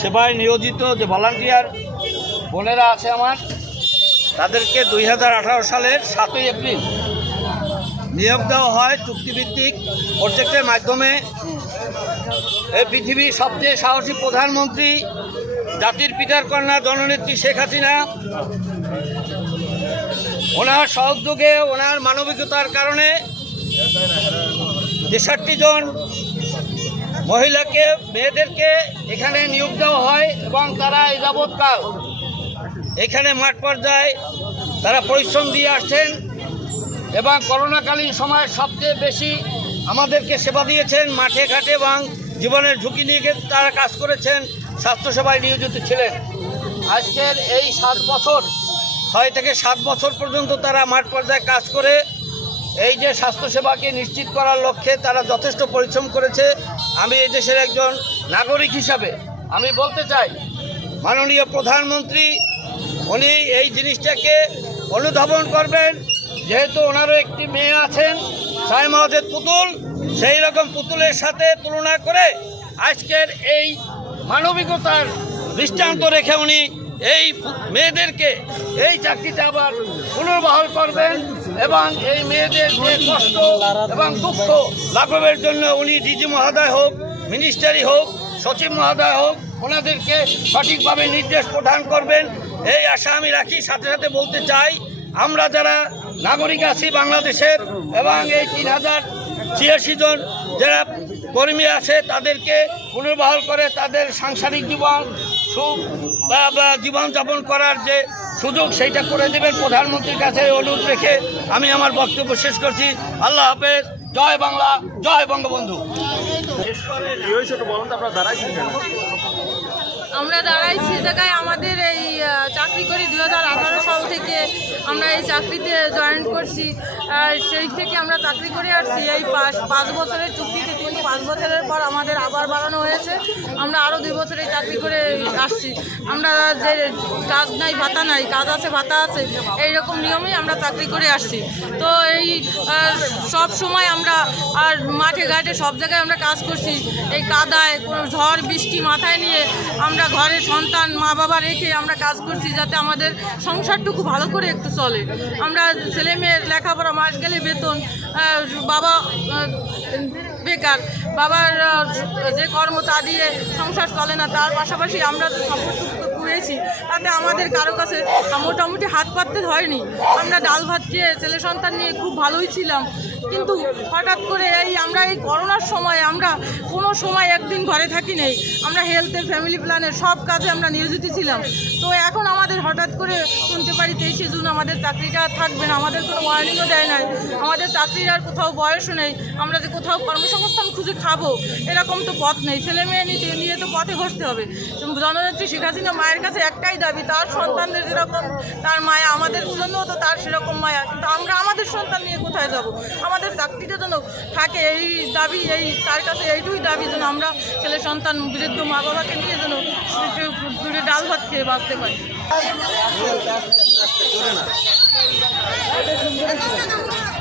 সেবায় নিয়োজিত যে ভলান্টিয়ার বোনেরা আছে আমার, তাদেরকে দুই হাজার আঠারো সালের সাতই এপ্রিল নিয়োগ দেওয়া হয় চুক্তিভিত্তিক প্রজেক্টের মাধ্যমে। এই পৃথিবীর সবচেয়ে সাহসী প্রধানমন্ত্রী জাতির পিতার কন্যা জননেত্রী শেখ হাসিনা, ওনার সহযোগে, ওনার মানবিকতার কারণে তেষট্টি জন মহিলাকে, মেয়েদেরকে এখানে নিয়োগ দেওয়া হয় এবং তারা এই যাবৎকাল এখানে মাঠ পর্যায়ে তারা পরিশ্রম দিয়ে আসছেন এবং করোনাকালীন সময় সবচেয়ে বেশি আমাদেরকে সেবা দিয়েছেন মাঠে, ঘাটে এবং জীবনের ঝুঁকি নিয়ে তারা কাজ করেছেন, স্বাস্থ্যসেবায় নিয়োজিত ছিলেন। আজকের এই সাত বছর, ছয় থেকে সাত বছর পর্যন্ত তারা মাঠ পর্যায়ে কাজ করে, এই যে স্বাস্থ্যসেবাকে নিশ্চিত করার লক্ষ্যে তারা যথেষ্ট পরিশ্রম করেছে। আমি এই দেশের একজন নাগরিক হিসাবে আমি বলতে চাই, মাননীয় প্রধানমন্ত্রী, উনি এই জিনিসটাকে অনুধাবন করবেন। যেহেতু ওনারও একটি মেয়ে আছেন, সাই মহাজের পুতুল, সেই রকম পুতুলের সাথে তুলনা করে আজকের এই মানবিকতার দৃষ্টান্ত রেখে উনি এই মেয়েদেরকে এই চাকরিটা আবার পুনর্বহাল করবেন এবং এই মেয়েদের যে কষ্ট এবং দুঃখ লাঘবের জন্য উনি ডিজি মহাদয় হোক, মিনিস্টারি হোক, সচিব মহাদয় হোক, ওনাদেরকে সঠিকভাবে নির্দেশ প্রদান করবেন। এই আশা আমি রাখি, সাথে সাথে বলতে চাই, আমরা যারা নাগরিক আছি বাংলাদেশের এবং এই তিন হাজার ছিয়াশি জন যারা কর্মী আছে, তাদেরকে পুনর্বহাল করে তাদের সাংসারিক জীবন জীবনযাপন করার যে সুযোগ সেইটা করে দেবেন। প্রধানমন্ত্রীর কাছে অনুরোধ রেখে আমি আমার বক্তব্য শেষ করছি। আল্লাহ হাফেজ। জয় বাংলা। জয় বঙ্গবন্ধু। আমরা দাঁড়াইছি জায়গায় আমাদের এই চাকরি করি দু হাজার আঠারো সাল থেকে। আমরা এই চাকরিতে জয়েন করছি। আর সেই থেকে আমরা চাকরি করে আসছি। এই পাঁচ পাঁচ বছরের চুক্তিতে পাঁচ বছরের পর আমাদের আবার বাড়ানো হয়েছে। আমরা আরও দুই বছরে চাকরি করে আসছি। আমরা যে কাজ নাই, ভাতা নাই, কাজ আছে, ভাতা আছে এই রকম নিয়মেই আমরা চাকরি করে আসছি। তো এই সব সময় আমরা আর মাঠে ঘাটে সব জায়গায় আমরা কাজ করছি। এই কাদায় ঝড় মাথায় নিয়ে আমরা ঘরে সন্তান, মা বাবা রেখে আমরা কাজ করছি যাতে আমাদের সংসারটুকু ভালো করে একটু চলে। আমরা ছেলে মেয়ের লেখাপড়া মাস গেলে বেতন বাবা বেকার, বাবার যে কর্ম তা দিয়ে সংসার চলে না, তার পাশাপাশি আমরা যে কুড়িয়েছি তাতে আমাদের কারও কাছে মোটামুটি হাত পাততে হয়নি। আমরা ডাল ভাত খেয়ে ছেলে সন্তান নিয়ে খুব ভালোই ছিলাম, কিন্তু হঠাৎ করে এই আমরা এই করোনার সময় আমরা কোনো সময় একদিন ঘরে থাকি নেই। আমরা হেলথে ফ্যামিলি প্ল্যানের সব কাজে আমরা নিয়োজিত ছিলাম। তো এখন আমাদের হঠাৎ করে শুনতে পারি তেইশে জুন আমাদের চাকরিটা থাকবে না, আমাদের কোনো ওয়ার্নিংও দেয় নাই। আমাদের চাকরির আর কোথাও বয়সও নেই আমরা যে কোথাও কর্মসংস্থান খুঁজে খাব এরকম তো পথ নেই ছেলে মেয়ে নিতে নিয়ে তো পথে বসতে হবে জননেত্রী শেখ হাসিনা মায়ের কাছে একটাই দাবি তার সন্তানদের যেরকম তার মায়া আমাদের জন্যও তো তার সেরকম মায়া কিন্তু আমরা আমাদের সন্তান নিয়ে কোথায় যাব আমাদের চাকরিটা যেন থাকে এই দাবি এই তার কাছে এইটুকুই দাবি যেন আমরা ছেলে সন্তান বৃদ্ধ মা বাবাকে নিয়ে যেন দূরে ডাল ভাত খেয়ে বাঁচতে পারি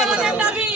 আমাদের দাবি।